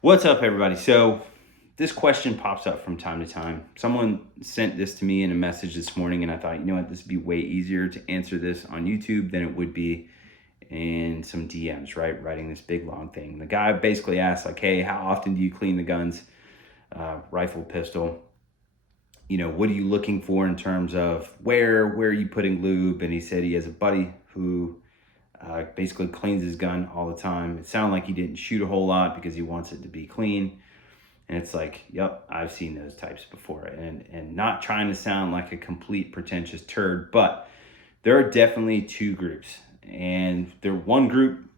What's up, everybody? So, this question pops up from time to time. Someone sent this to me in a message this morning, and I thought, you know what, this would be way easier to answer this on YouTube than it would be in some DMs, right? Writing this big long thing. The guy basically asked, like, hey, how often do you clean the guns, rifle, pistol? What are you looking for in terms of where are you putting lube? And he said he has a buddy who basically cleans his gun all the time. It sounded like he didn't shoot a whole lot because he wants it to be clean. And it's like, yep, I've seen those types before. And not trying to sound like a complete pretentious turd, but there are definitely two groups. And one group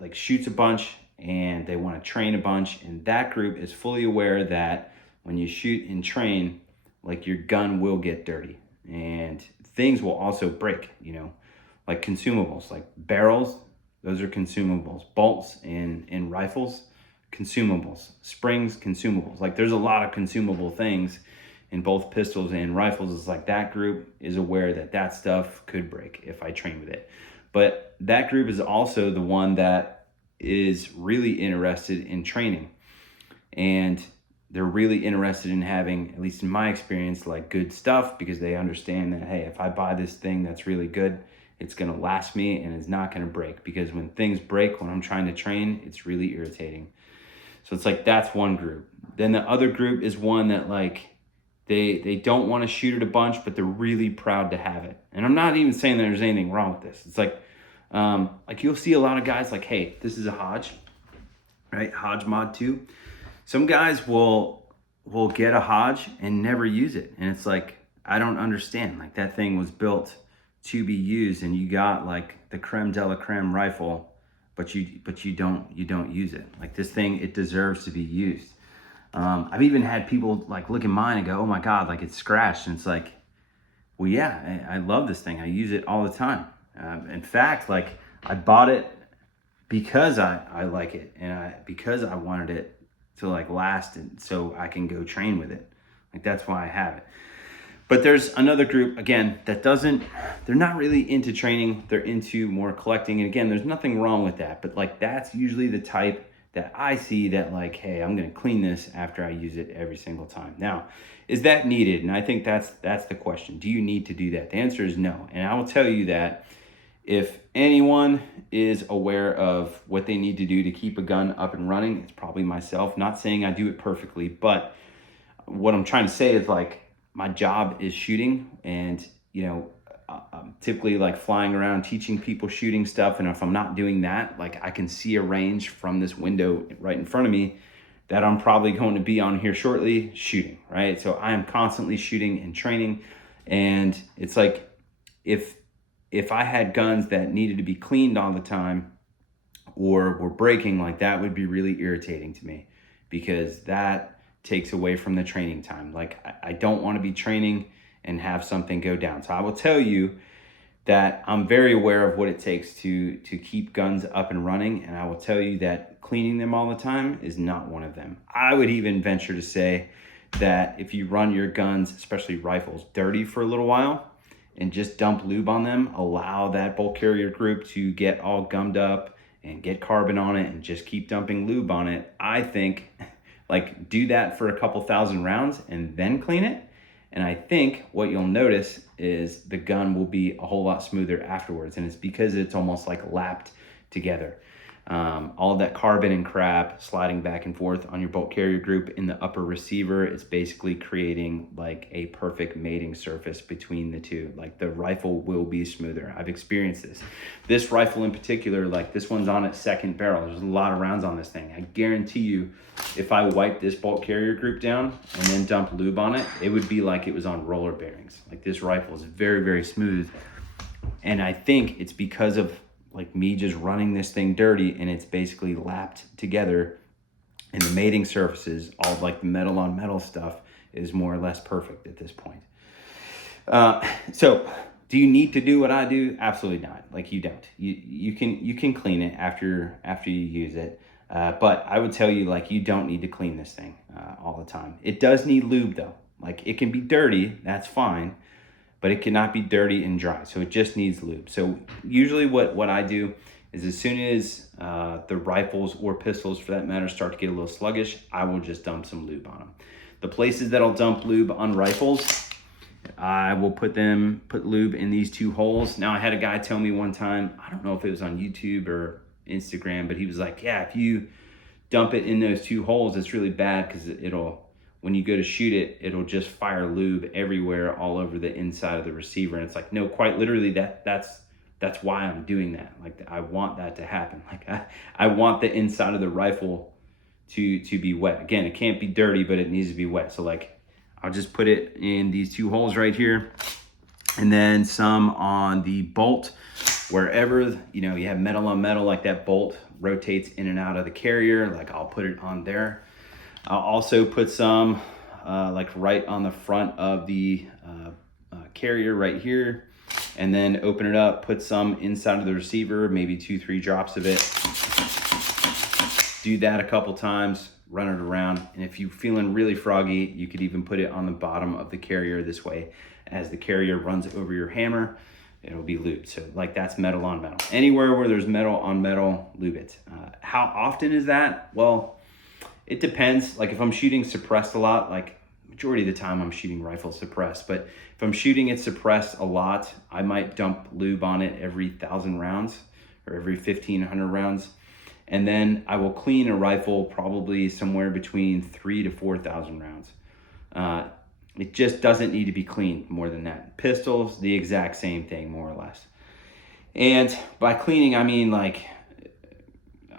like shoots a bunch and they want to train a bunch. And that group is fully aware that when you shoot and train, like your gun will get dirty and things will also break, like consumables, like barrels, those are consumables. Bolts in rifles, consumables. Springs, consumables. Like there's a lot of consumable things in both pistols and rifles. It's like that group is aware that that stuff could break if I train with it. But that group is also the one that is really interested in training. And they're really interested in having, at least in my experience, like good stuff, because they understand that, hey, if I buy this thing that's really good, it's going to last me and it's not going to break, because when things break when I'm trying to train, it's really irritating. So it's like that's one group. Then the other group is one that like they don't want to shoot it a bunch, but they're really proud to have it. And I'm not even saying that there's anything wrong with this. It's like you'll see a lot of guys like, hey, this is a Hodge, right? Hodge Mod 2. Some guys will get a Hodge and never use it. And it's like, I don't understand. Like that thing was built to be used, and you got like the creme de la creme rifle, but you don't use it. Like this thing, it deserves to be used. I've even had people like look at mine and go, oh my God, like it's scratched. And it's like, well, yeah, I love this thing. I use it all the time. In fact, like I bought it because I like it, and because I wanted it to like last, and so I can go train with it. Like that's why I have it. But there's another group, again, that they're not really into training. They're into more collecting. And again, there's nothing wrong with that. But like, that's usually the type that I see that like, hey, I'm going to clean this after I use it every single time. Now, is that needed? And I think that's the question. Do you need to do that? The answer is no. And I will tell you that if anyone is aware of what they need to do to keep a gun up and running, it's probably myself. Not saying I do it perfectly, but what I'm trying to say is like, my job is shooting, and I'm typically like flying around teaching people shooting stuff. And if I'm not doing that, like I can see a range from this window right in front of me that I'm probably going to be on here shortly shooting, right? So I am constantly shooting and training. And it's like, if I had guns that needed to be cleaned all the time or were breaking, like that would be really irritating to me, because that takes away from the training time. Like I don't want to be training and have something go down. So I will tell you that I'm very aware of what it takes to keep guns up and running. And I will tell you that cleaning them all the time is not one of them. I would even venture to say that if you run your guns, especially rifles, dirty for a little while and just dump lube on them, allow that bolt carrier group to get all gummed up and get carbon on it and just keep dumping lube on it, I think like do that for a couple thousand rounds and then clean it. And I think what you'll notice is the gun will be a whole lot smoother afterwards. And it's because it's almost like lapped together. All of that carbon and crap sliding back and forth on your bolt carrier group in the upper receiver is basically creating like a perfect mating surface between the two. Like the rifle will be smoother. I've experienced this. This rifle in particular, like this one's on its second barrel. There's a lot of rounds on this thing. I guarantee you, if I wipe this bolt carrier group down and then dump lube on it, it would be like it was on roller bearings. Like this rifle is very, very smooth. And I think it's because of like me just running this thing dirty, and it's basically lapped together, and the mating surfaces, all like the metal on metal stuff, is more or less perfect at this point. So do you need to do what I do? Absolutely not. Like you don't. You can clean it after you use it. But I would tell you, like, you don't need to clean this thing all the time. It does need lube though. Like it can be dirty, that's fine, but it cannot be dirty and dry. So it just needs lube. So usually what I do is as soon as the rifles or pistols for that matter start to get a little sluggish, I will just dump some lube on them. The places that I'll dump lube on rifles, I will put lube in these 2 holes. Now I had a guy tell me one time, I don't know if it was on YouTube or Instagram, but he was like, yeah, if you dump it in those 2 holes, it's really bad because when you go to shoot it, it'll just fire lube everywhere all over the inside of the receiver. And it's like, no, quite literally that's why I'm doing that. Like, I want that to happen. Like, I want the inside of the rifle to be wet. Again, it can't be dirty, but it needs to be wet. So like, I'll just put it in these 2 holes right here, and then some on the bolt, wherever, you know, you have metal on metal, like that bolt rotates in and out of the carrier, like I'll put it on there. I'll also put some like right on the front of the carrier right here, and then open it up, put some inside of the receiver, maybe 2-3 drops of it. Do that a couple times, run it around. And if you're feeling really froggy, you could even put it on the bottom of the carrier. This way, as the carrier runs over your hammer, it'll be lubed. So like, that's metal on metal. Anywhere where there's metal on metal, lube it. How often is that? Well, it depends. Like, if I'm shooting suppressed a lot, like majority of the time I'm shooting rifle suppressed, but if I'm shooting it suppressed a lot, I might dump lube on it every 1,000 rounds or every 1,500 rounds. And then I will clean a rifle probably somewhere between 3,000 to 4,000 rounds. It just doesn't need to be cleaned more than that. Pistols, the exact same thing, more or less. And by cleaning, I mean like,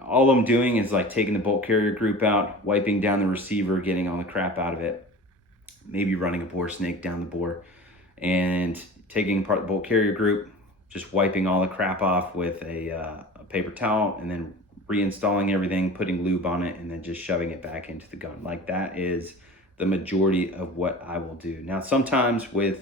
all I'm doing is like taking the bolt carrier group out, wiping down the receiver, getting all the crap out of it, maybe running a bore snake down the bore, and taking apart the bolt carrier group, just wiping all the crap off with a paper towel, and then reinstalling everything, putting lube on it, and then just shoving it back into the gun. Like, that is the majority of what I will do. Now, sometimes with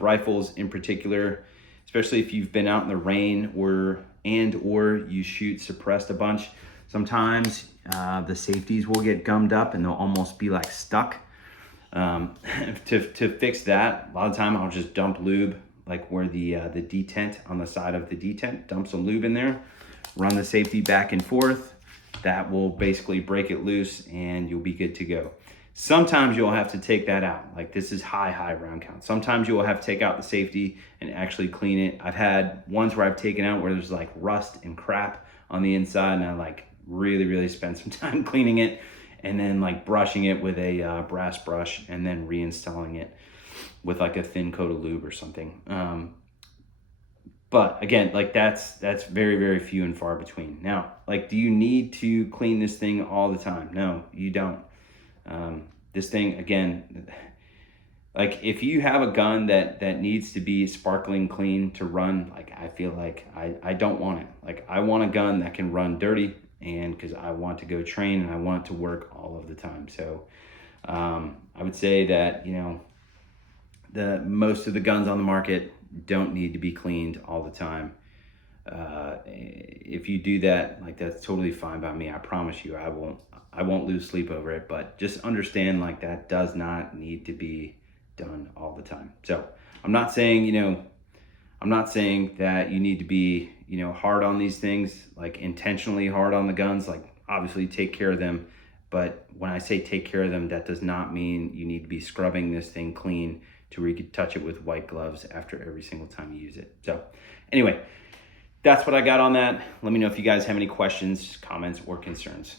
rifles in particular, especially if you've been out in the rain or you shoot suppressed a bunch, sometimes the safeties will get gummed up and they'll almost be like stuck. To fix that, a lot of time I'll just dump lube, like where the detent on the side of the detent, dump some lube in there, run the safety back and forth. That will basically break it loose and you'll be good to go. Sometimes you'll have to take that out. Like, this is high round count. Sometimes you will have to take out the safety and actually clean it. I've had ones where I've taken out where there's like rust and crap on the inside, and I like really spent some time cleaning it and then like brushing it with a brass brush and then reinstalling it with like a thin coat of lube or something. But again, like, that's very few and far between. Now, like, do you need to clean this thing all the time? No, you don't. This thing, again, like, if you have a gun that needs to be sparkling clean to run, like, I feel like I don't want it. Like, I want a gun that can run dirty, and because I want to go train and I want it to work all of the time. So I would say that, you know, most of the guns on the market don't need to be cleaned all the time. If you do that, like, that's totally fine by me. I promise you, I won't lose sleep over it, but just understand, like, that does not need to be done all the time. So I'm not saying, you know, that you need to be, you know, hard on these things, like intentionally hard on the guns. Like, obviously take care of them, but when I say take care of them, that does not mean you need to be scrubbing this thing clean to where you could touch it with white gloves after every single time you use it. So anyway, that's what I got on that. Let me know if you guys have any questions, comments, or concerns.